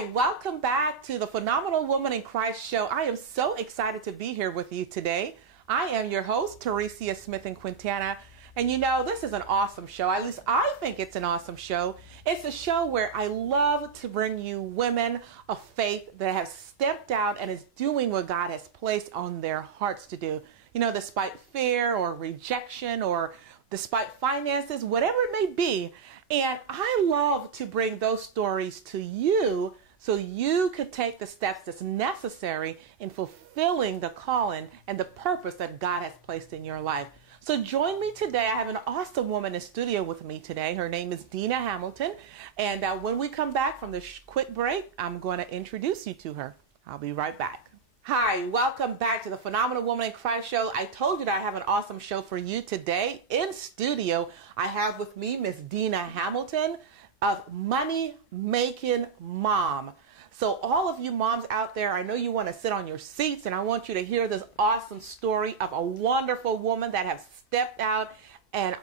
Hi, welcome back to the Phenomenal Woman in Christ show. I am so excited to be here with you today. I am your host, Teresia Smith and Quintana. And you know, this is an awesome show. At least I think it's an awesome show. It's a show where I love to bring you women of faith that have stepped out and is doing what God has placed on their hearts to do. You know, despite fear or rejection or despite finances, whatever it may be. And I love to bring those stories to you so you could take the steps that's necessary in fulfilling the calling and the purpose that God has placed in your life. So join me today. I have an awesome woman in studio with me today. Her name is Deanna Hamilton. And when we come back from this quick break, I'm going to introduce you to her. I'll be right back. Hi, welcome back to the Phenomenal Woman in Christ show. I told you that I have an awesome show for you today. In studio, I have with me Miss Deanna Hamilton of Money Making Mom. So all of you moms out there, I know you want to sit on your seats, and I want you to hear this awesome story of a wonderful woman that has stepped out, and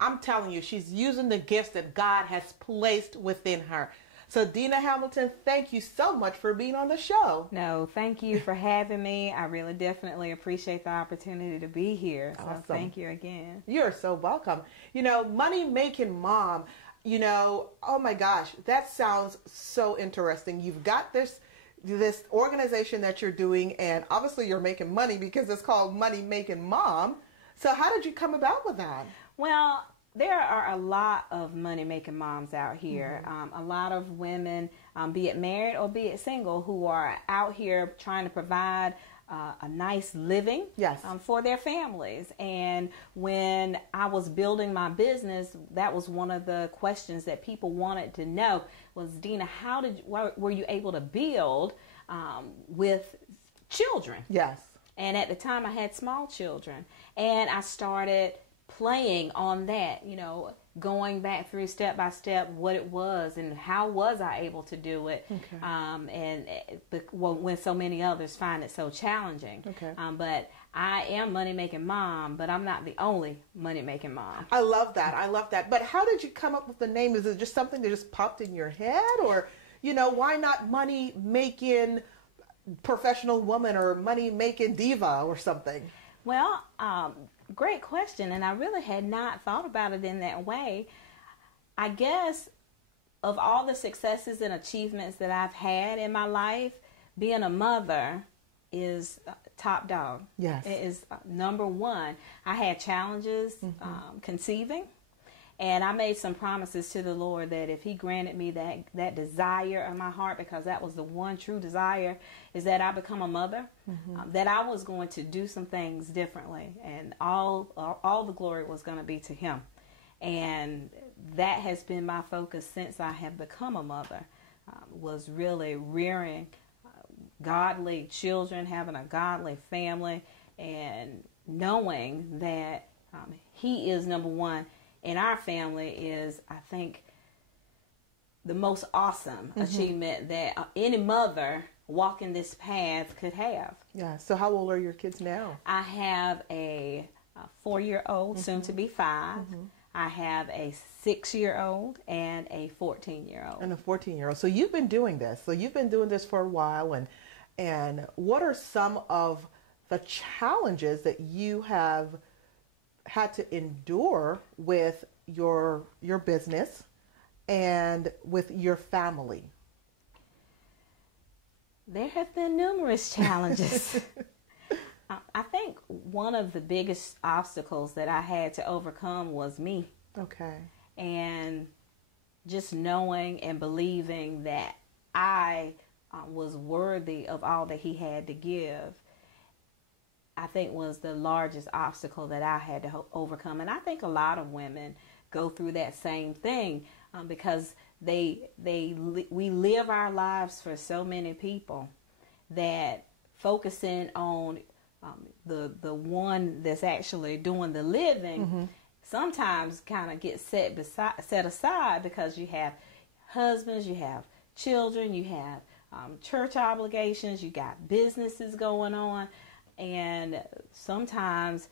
I'm telling you, she's using the gifts that God has placed within her. So Deanna Hamilton, thank you so much for being on the show. No, thank you for having me. I really definitely appreciate the opportunity to be here. So Awesome. Thank you again. You're so welcome. You know, Money Making Mom, you know, oh my gosh, that sounds so interesting. You've got this organization that you're doing, and obviously you're making money because it's called Money Making Mom. So how did you come about with that? Well, there are a lot of money-making moms out here. A lot of women, be it married or be it single, who are out here trying to provide a nice living for their families. And when I was building my business, that was one of the questions that people wanted to know was, Deanna, were you able to build with children? Yes. And at the time I had small children, and I started playing on that, you know, going back through step by step what it was and how was I able to do it. Okay. When so many others find it so challenging. Okay. But I am Money Making Mom, but I'm not the only Money Making Mom. I love that. I love that. But how did you come up with the name? Is it just something that just popped in your head, or, you know, why not Money Making Professional Woman or Money Making Diva or something? Well, great question, and I really had not thought about it in that way. I guess of all the successes and achievements that I've had in my life, being a mother is top dog. Yes. It is number one. I had challenges conceiving, and I made some promises to the Lord that if He granted me that desire of my heart, because that was the one true desire, is that I become a mother, that I was going to do some things differently, and all the glory was going to be to Him. And that has been my focus since I have become a mother, was really rearing godly children, having a godly family, and knowing that He is number one in our family is, I think, the most awesome achievement that any mother walking this path could have. Yeah. So how old are your kids now? I have a 4-year-old, soon to be 5. I have a 6-year-old and a 14-year-old. And a 14-year-old. So you've been doing this. So you've been doing this for a while. And what are some of the challenges that you have had to endure with your business and with your family? There have been numerous challenges. I think one of the biggest obstacles that I had to overcome was me. Okay. And just knowing and believing that I was worthy of all that He had to give, I think was the largest obstacle that I had to overcome. And I think a lot of women go through that same thing because we live our lives for so many people that focusing on the one that's actually doing the living sometimes kind of gets set aside because you have husbands, you have children, you have church obligations, you got businesses going on. And sometimes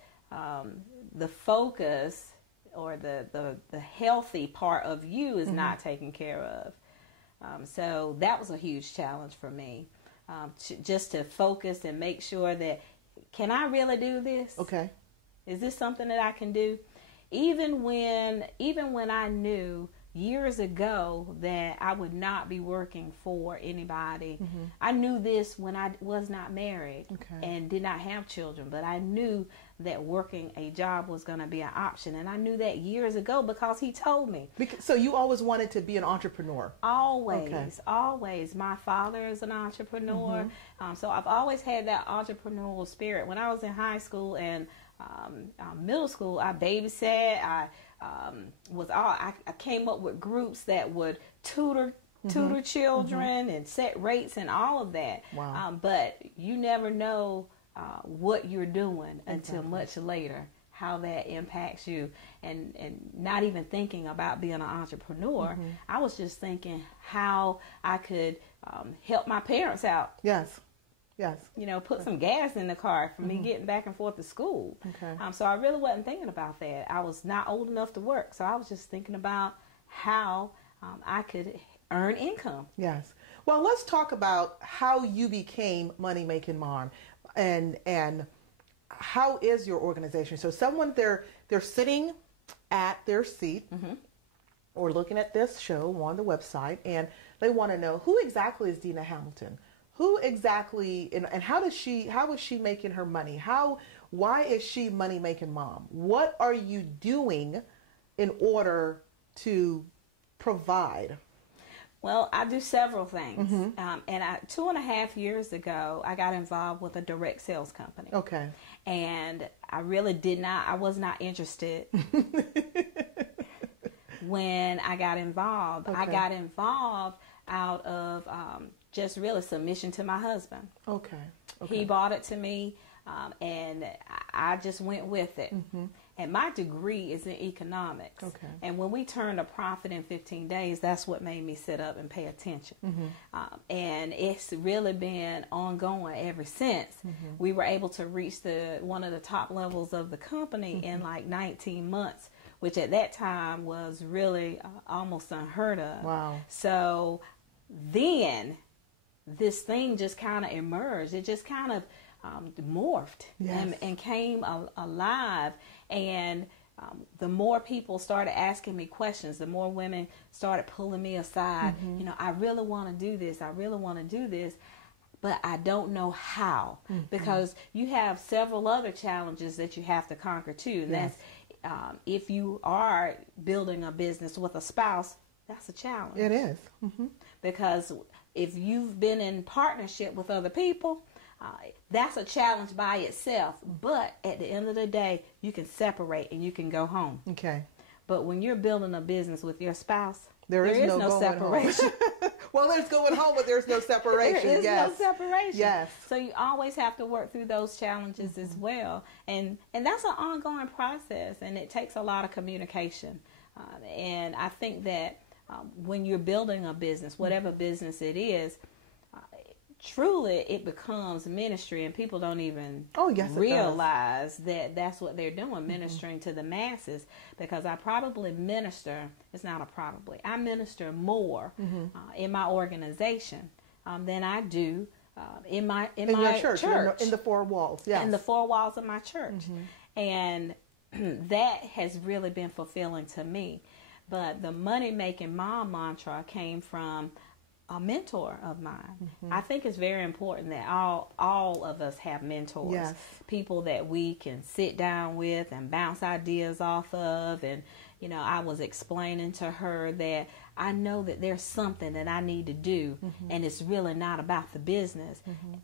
the focus or the healthy part of you is not taken care of. So that was a huge challenge for me, just to focus and make sure that, can I really do this? Okay. Is this something that I can do? Even when I knew years ago that I would not be working for anybody. I knew this when I was not married and did not have children, but I knew that working a job was going to be an option, and I knew that years ago because he told me. So you always wanted to be an entrepreneur? Always, always. My father is an entrepreneur, so I've always had that entrepreneurial spirit. When I was in high school and middle school, I babysat. I came up with groups that would tutor children and set rates and all of that. Wow. But you never know what you're doing until much later, how that impacts you. And not even thinking about being an entrepreneur, I was just thinking how I could help my parents out. Yes. You know, put some gas in the car for me getting back and forth to school. Okay. So I really wasn't thinking about that. I was not old enough to work, so I was just thinking about how I could earn income. Yes. Well, let's talk about how you became Money Making Mom, and how is your organization? So someone they're sitting at their seat or looking at this show on the website, and they want to know, who exactly is Deanna Hamilton? Who exactly, and how is she making her money? Why is she Money Making Mom? What are you doing in order to provide? Well, I do several things. And 2.5 years ago, I got involved with a direct sales company. Okay. And I was not interested when I got involved. Okay. I got involved out of just really submission to my husband. Okay. He bought it to me, and I just went with it. And my degree is in economics. Okay. And when we turned a profit in 15 days, that's what made me sit up and pay attention. And it's really been ongoing ever since. We were able to reach one of the top levels of the company in like 19 months, which at that time was really almost unheard of. Wow. So then this thing just kind of emerged. It just kind of morphed and came alive. And the more people started asking me questions, the more women started pulling me aside. You know, I really want to do this. I really want to do this, but I don't know how, because you have several other challenges that you have to conquer too. And that's if you are building a business with a spouse, that's a challenge. It is. Because if you've been in partnership with other people, that's a challenge by itself. But at the end of the day, you can separate and you can go home. Okay. But when you're building a business with your spouse, there is no separation. Well, there's going home, but there's no separation. There is no separation. Yes. So you always have to work through those challenges as well. And that's an ongoing process, and it takes a lot of communication. And I think that when you're building a business, whatever business it is, truly it becomes ministry, and people don't even realize that that's what they're doing, ministering to the masses. Because I probably minister, I minister more in my organization than I do in my church. In the four walls. In the four walls of my church. And that has really been fulfilling to me. But the Money Making Mom mantra came from a mentor of mine. I think it's very important that all of us have mentors, people that we can sit down with and bounce ideas off of. And you know, I was explaining to her that I know that there's something that I need to do, and it's really not about the business.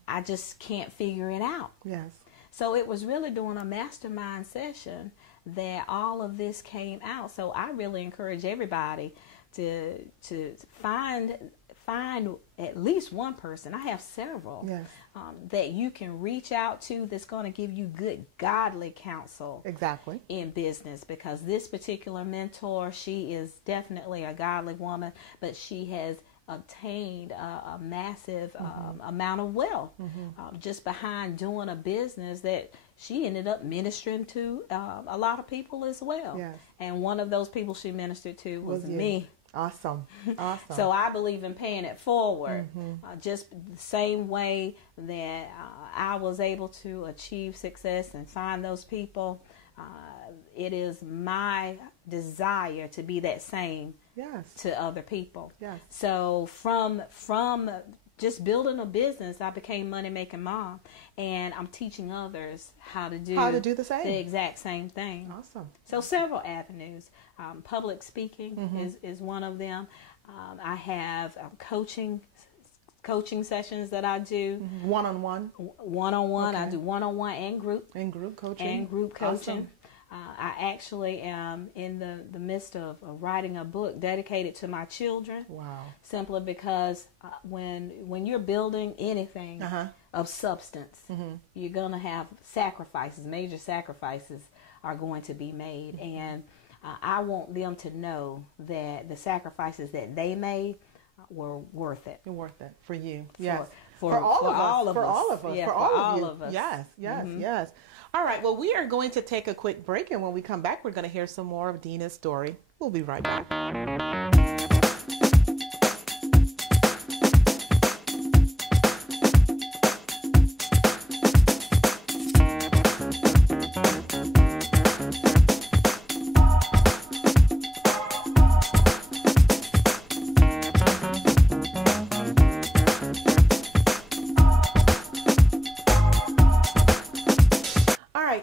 I just can't figure it out. Yes. So it was really during a mastermind session that all of this came out. So I really encourage everybody to find at least one person. I have several that you can reach out to that's going to give you good godly counsel in business. Because this particular mentor, she is definitely a godly woman, but she has obtained a massive amount of wealth just behind doing a business that she ended up ministering to a lot of people as well. And one of those people she ministered to was me. Awesome. Awesome. So I believe in paying it forward, just the same way that I was able to achieve success and find those people. It is my desire to be that same to other people. Yes. So from just building a business, I became Money Making Mom, and I'm teaching others how to do the same, the exact same thing. Awesome. So several avenues. Public speaking is one of them. I have coaching sessions that I do. One-on-one. One-on-one. Okay. I do one-on-one and group. And group coaching. Awesome. I actually am in the midst of writing a book dedicated to my children. Wow. Simply because when you're building anything of substance, you're going to have sacrifices. Major sacrifices are going to be made. And I want them to know that the sacrifices that they made were worth it. Worth it for you. Yes. For all of us. For all of us. Yeah, for all of us. Yes. Yes. All right. Well, we are going to take a quick break, and when we come back, we're going to hear some more of Deanna's story. We'll be right back.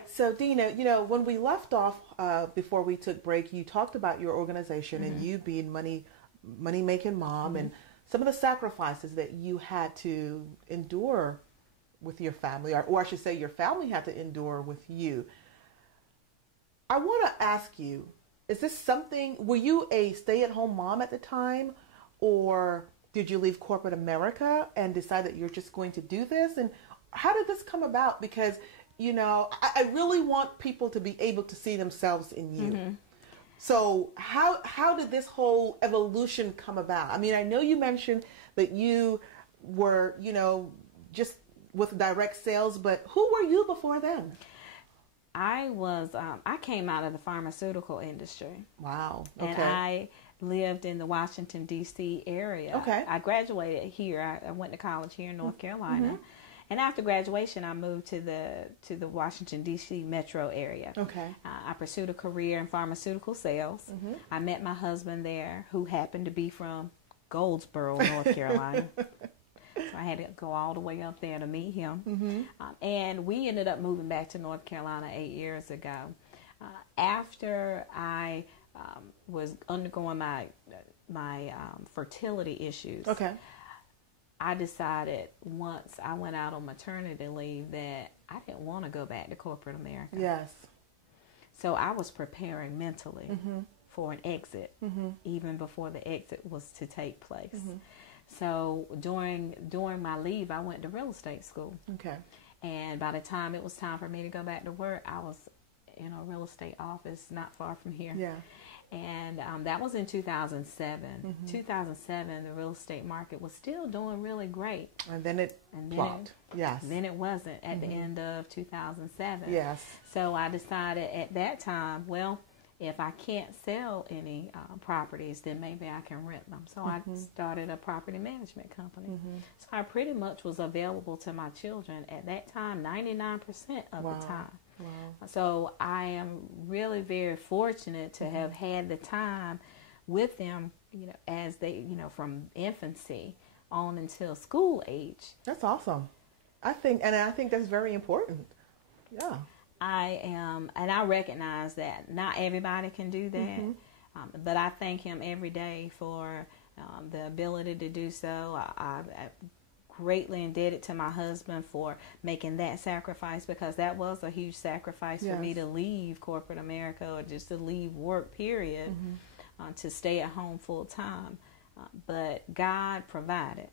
So, Deanna, when we left off before we took break, you talked about your organization and you being money making mom and some of the sacrifices that you had to endure with your family, or I should say your family had to endure with you. I want to ask you, is this something, were you a stay-at-home mom at the time, or did you leave corporate America and decide that you're just going to do this? And how did this come about? Because I really want people to be able to see themselves in you. So how did this whole evolution come about? I mean, I know you mentioned that you were, just with direct sales, but who were you before then? I came out of the pharmaceutical industry. Wow. Okay. And I lived in the Washington, D.C. area. Okay. I graduated here. I went to college here in North Carolina. And after graduation, I moved to the Washington, D.C. metro area. Okay. I pursued a career in pharmaceutical sales. I met my husband there, who happened to be from Goldsboro, North Carolina. So I had to go all the way up there to meet him. And we ended up moving back to North Carolina 8 years ago. After I was undergoing my fertility issues. Okay. I decided once I went out on maternity leave that I didn't want to go back to corporate America. Yes. So I was preparing mentally for an exit, even before the exit was to take place. So during my leave, I went to real estate school. Okay. And by the time it was time for me to go back to work, I was in a real estate office not far from here. Yeah. And that was in 2007. 2007, the real estate market was still doing really great. And then it flopped. Yes. Then it wasn't at the end of 2007. Yes. So I decided at that time, well, if I can't sell any properties, then maybe I can rent them. So I started a property management company. So I pretty much was available to my children at that time, 99% of the time. Wow. So I am really very fortunate to have had the time with them, as they, from infancy on until school age. That's awesome. I think that's very important. Yeah. And I recognize that not everybody can do that, but I thank him every day for the ability to do so. I greatly indebted to my husband for making that sacrifice, because that was a huge sacrifice for me to leave corporate America, or just to leave work, period, to stay at home full time. But God provided.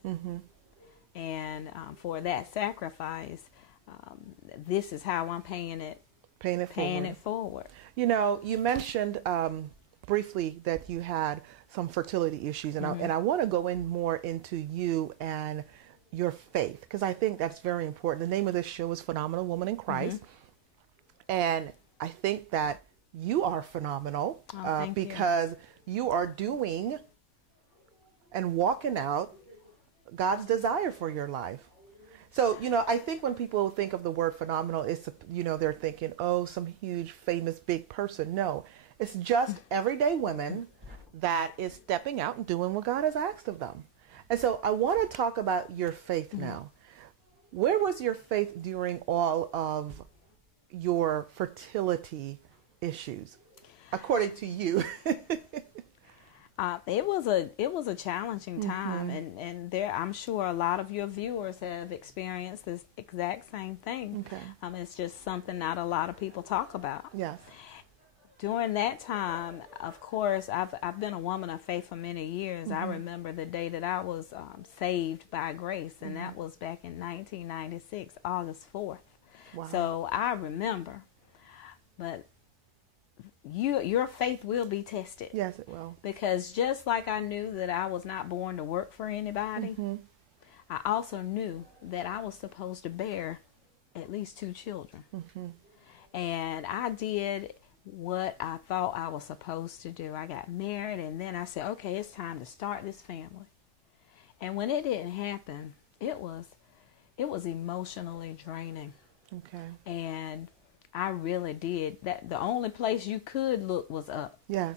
And for that sacrifice, this is how I'm paying it forward. You mentioned briefly that you had some fertility issues, and I want to go in more into you and your faith, because I think that's very important. The name of this show is Phenomenal Woman in Christ. And I think that you are phenomenal because you are doing and walking out God's desire for your life. So, I think when people think of the word phenomenal, it's, they're thinking, oh, some huge, famous, big person. No, it's just everyday women that is stepping out and doing what God has asked of them. And so I want to talk about your faith now. Where was your faith during all of your fertility issues, according to you? It was a challenging time, and there I'm sure a lot of your viewers have experienced this exact same thing. Okay. It's just something not a lot of people talk about. Yes. During that time, of course, I've been a woman of faith for many years. I remember the day that I was saved by grace, and that was back in 1996, August 4th. Wow. So I remember, but your faith will be tested. Yes, it will. Because just like I knew that I was not born to work for anybody, I also knew that I was supposed to bear at least 2 children. And I did what I thought I was supposed to do. I got married, and then I said, okay, it's time to start this family. And when it didn't happen, it was emotionally draining. Okay. And I really did. That the only place you could look was up. Yes.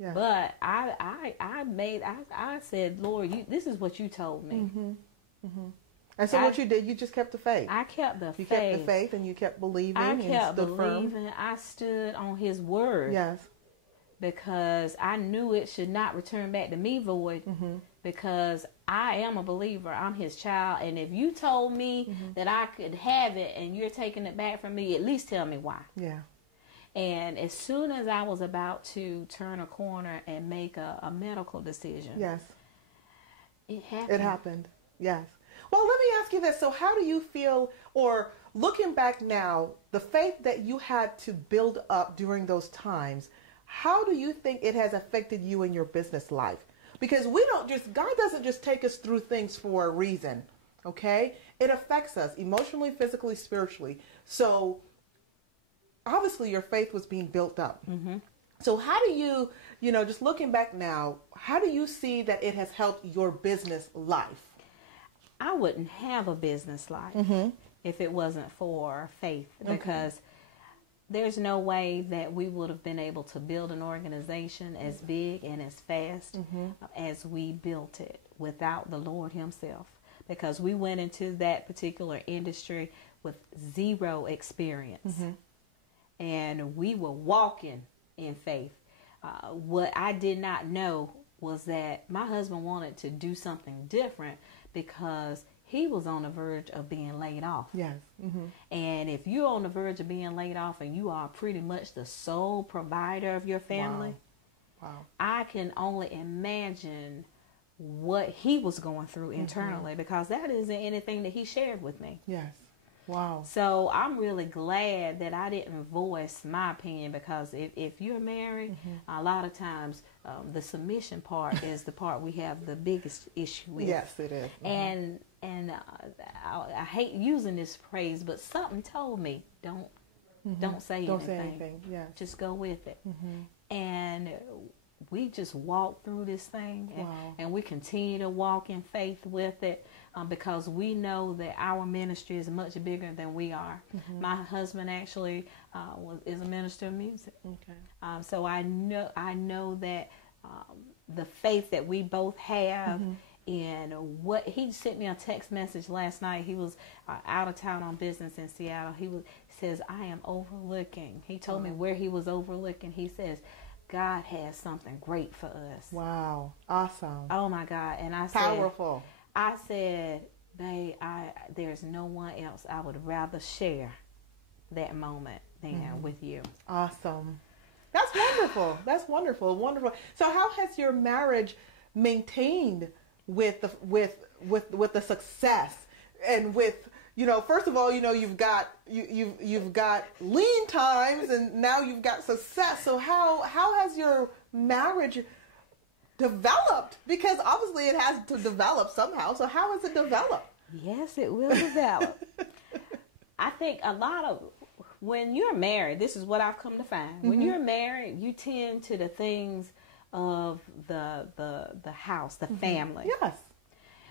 Yes. But I said, Lord, this is what you told me. And so what you did, you just kept the faith. I kept the faith. You kept the faith, and you kept believing. I and kept stood believing. Firm. I stood on His word. Yes. Because I knew it should not return back to me void. Because I am a believer. I'm His child. And if you told me that I could have it and you're taking it back from me, at least tell me why. Yeah. And as soon as I was about to turn a corner and make a medical decision. Yes. It happened. It happened. Yes. Well, let me ask you this. So how do you feel, or looking back now, the faith that you had to build up during those times, how do you think it has affected you in your business life? Because God doesn't just take us through things for a reason, okay? It affects us emotionally, physically, spiritually. So obviously your faith was being built up. So how do you, just looking back now, how do you see that it has helped your business life? I wouldn't have a business life if it wasn't for faith, because there's no way that we would have been able to build an organization as big and as fast as we built it without the Lord Himself, because we went into that particular industry with zero experience and we were walking in faith. What I did not know was that my husband wanted to do something different, because he was on the verge of being laid off. Yes. And if you're on the verge of being laid off and you are pretty much the sole provider of your family, wow. I can only imagine what he was going through internally, because that isn't anything that he shared with me. Yes. Wow. So I'm really glad that I didn't voice my opinion, because if you're married, a lot of times the submission part is the part we have the biggest issue with. Yes, it is. And I hate using this phrase, but something told me don't say anything. Don't say anything. Yeah. Just go with it. And we just walk through this thing, and we continue to walk in faith with it. Because we know that our ministry is much bigger than we are. My husband actually is a minister of music. Okay. So I know that the faith that we both have in what he sent me a text message last night. He was out of town on business in Seattle. He says, I am overlooking. He told me where he was overlooking. He says, God has something great for us. Wow. Awesome. Oh my God. And I Powerful. I said, babe, there's no one else I would rather share that moment than with you. Awesome. That's wonderful. That's wonderful. Wonderful. So how has your marriage maintained with the success, and with, first of all, you've got lean times, and now you've got success. So how has your marriage developed? Because obviously it has to develop somehow. So how has it developed? Yes, it will develop. I think when you're married, this is what I've come to find. When you're married, you tend to the things of the house, the family. Yes.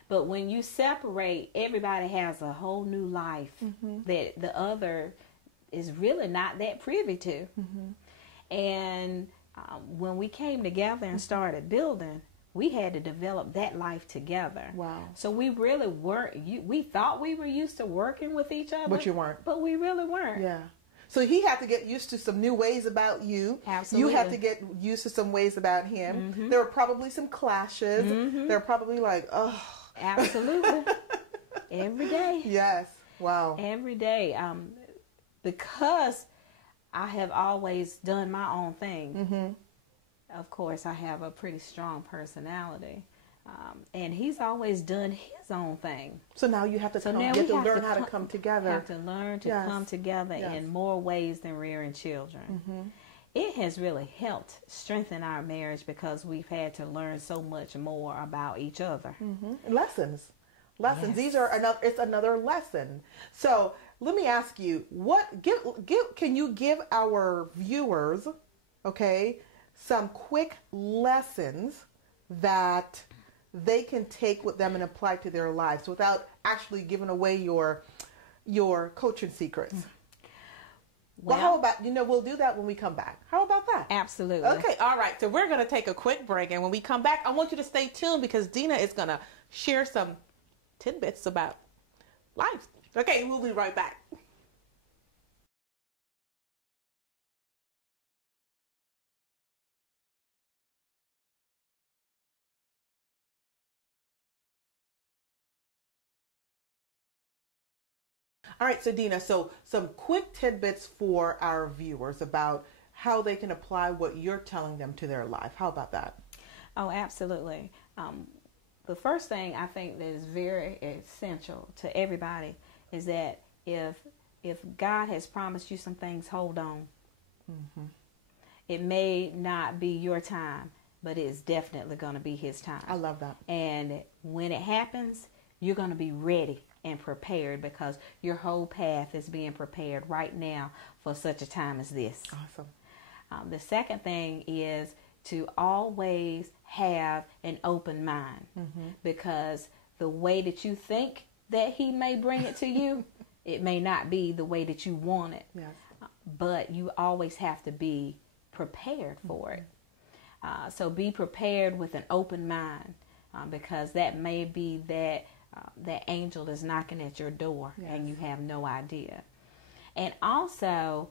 But when you separate, everybody has a whole new life that the other is really not that privy to. And when we came together and started building, we had to develop that life together. Wow. So we really weren't, we thought we were used to working with each other. But you weren't. But we really weren't. Yeah. So he had to get used to some new ways about you. Absolutely. You had to get used to some ways about him. There were probably some clashes. There were probably like, oh. Absolutely. Every day. Yes. Wow. Every day. Because I have always done my own thing. Of course, I have a pretty strong personality. And he's always done his own thing. So now you have to learn how to come together. Have to learn to come together in more ways than rearing children. It has really helped strengthen our marriage because we've had to learn so much more about each other. Lessons. Yes. These are another lesson. So let me ask you, can you give our viewers, okay, some quick lessons that they can take with them and apply to their lives without actually giving away your coaching secrets? Well, how about, we'll do that when we come back. How about that? Absolutely. Okay, all right. So we're going to take a quick break. And when we come back, I want you to stay tuned because Dina is going to share some tidbits about life. Okay, we'll be right back. All right, so Dina, some quick tidbits for our viewers about how they can apply what you're telling them to their life. How about that? Oh, absolutely. The first thing I think that is very essential to everybody is that if God has promised you some things, hold on. It may not be your time, but it's definitely going to be his time. I love that. And when it happens, you're going to be ready and prepared because your whole path is being prepared right now for such a time as this. Awesome. The second thing is to always have an open mind because the way that you think that he may bring it to you, it may not be the way that you want it. Yes. But you always have to be prepared for it. So be prepared with an open mind because that may be that angel is knocking at your door and you have no idea. And also,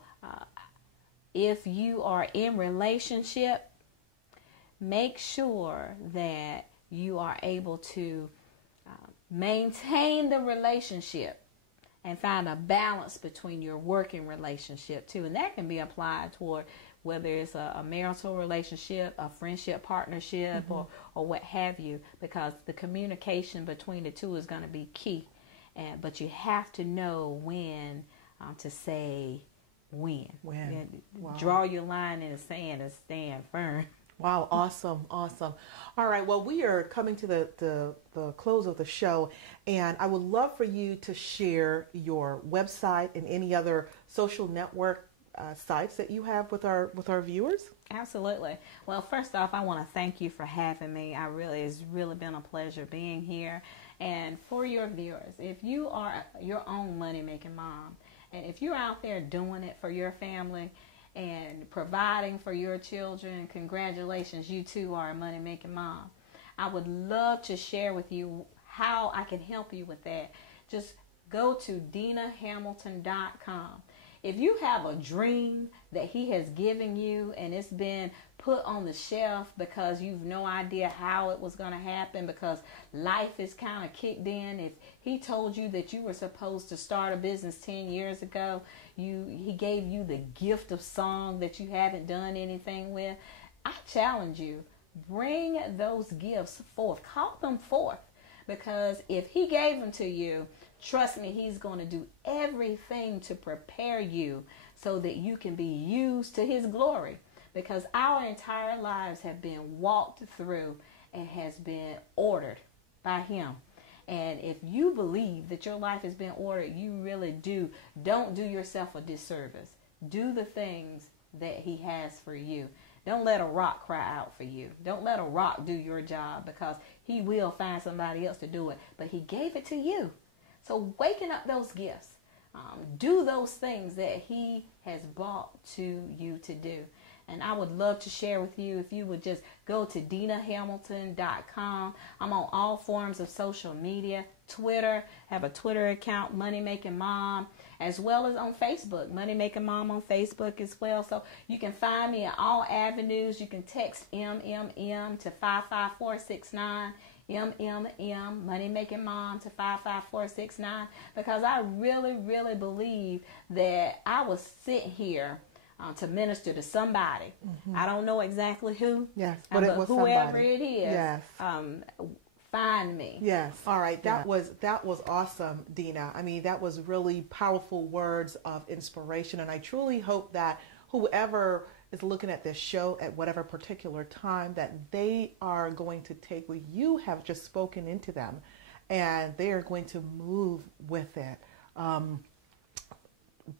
if you are in relationship, make sure that you are able to maintain the relationship and find a balance between your working relationship too. And that can be applied toward whether it's a marital relationship, a friendship partnership, or what have you, because the communication between the two is going to be key. But you have to know when to say when. Wow. Draw your line in the sand and stand firm. Wow, awesome. All right, well, we are coming to the close of the show, and I would love for you to share your website and any other social network sites that you have with our viewers. Absolutely. Well, first off, I want to thank you for having me. It's really been a pleasure being here. And for your viewers, if you are your own money-making mom, and if you're out there doing it for your family and providing for your children, congratulations, you too are a money-making mom. I would love to share with you how I can help you with that. Just go to DeannaHamilton.com. If you have a dream that he has given you and it's been put on the shelf because you've no idea how it was going to happen because life is kind of kicked in. If he told you that you were supposed to start a business 10 years ago, he gave you the gift of song that you haven't done anything with, I challenge you, bring those gifts forth. Call them forth, because if he gave them to you, trust me, he's going to do everything to prepare you so that you can be used to his glory. Because our entire lives have been walked through and has been ordered by him. And if you believe that your life has been ordered, you really don't do yourself a disservice. Do the things that he has for you. Don't let a rock cry out for you. Don't let a rock do your job, because he will find somebody else to do it. But he gave it to you. So waking up those gifts. Do those things that he has brought to you to do. And I would love to share with you if you would just go to DeannaHamilton.com. I'm on all forms of social media. Twitter, have a Twitter account, Money Making Mom, as well as on Facebook, Money Making Mom on Facebook as well. So you can find me in all avenues. You can text MMM to 55469. MMM, Money Making Mom, to 55469, because I really, really believe that I was sent here to minister to somebody. I don't know exactly who. Yes, but it was whoever somebody. it is. Yes. Find me. Yes. All right. That was awesome, Deanna. I mean, that was really powerful words of inspiration, and I truly hope that whoever is looking at this show at whatever particular time, that they are going to take what you have just spoken into them, and they are going to move with it.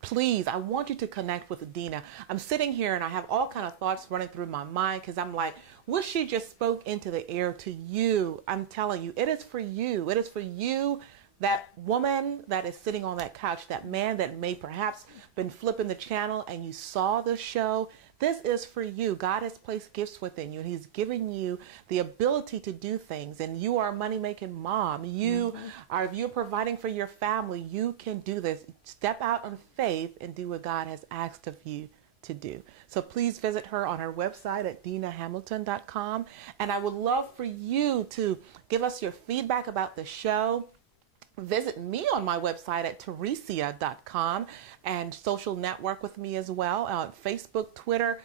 Please, I want you to connect with Deanna. I'm sitting here and I have all kind of thoughts running through my mind, because I'm like, what she just spoke into the air to you, I'm telling you, it is for you. It is for you, that woman that is sitting on that couch, that man that may perhaps been flipping the channel and you saw the show. This is for you. God has placed gifts within you, and he's given you the ability to do things. And you are a money-making mom. You are, if you're providing for your family, you can do this. Step out on faith and do what God has asked of you to do. So please visit her on her website at DeannaHamilton.com. And I would love for you to give us your feedback about the show. Visit me on my website at Teresia.com and social network with me as well on Facebook, Twitter.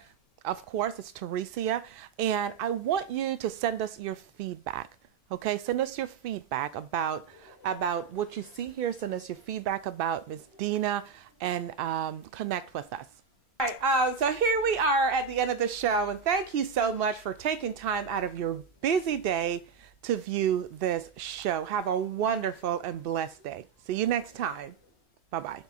Of course, it's Teresia. And I want you to send us your feedback. Okay, send us your feedback about what you see here. Send us your feedback about Ms. Deanna, and connect with us. All right, so here we are at the end of the show, and thank you so much for taking time out of your busy day to view this show. Have a wonderful and blessed day. See you next time. Bye-bye.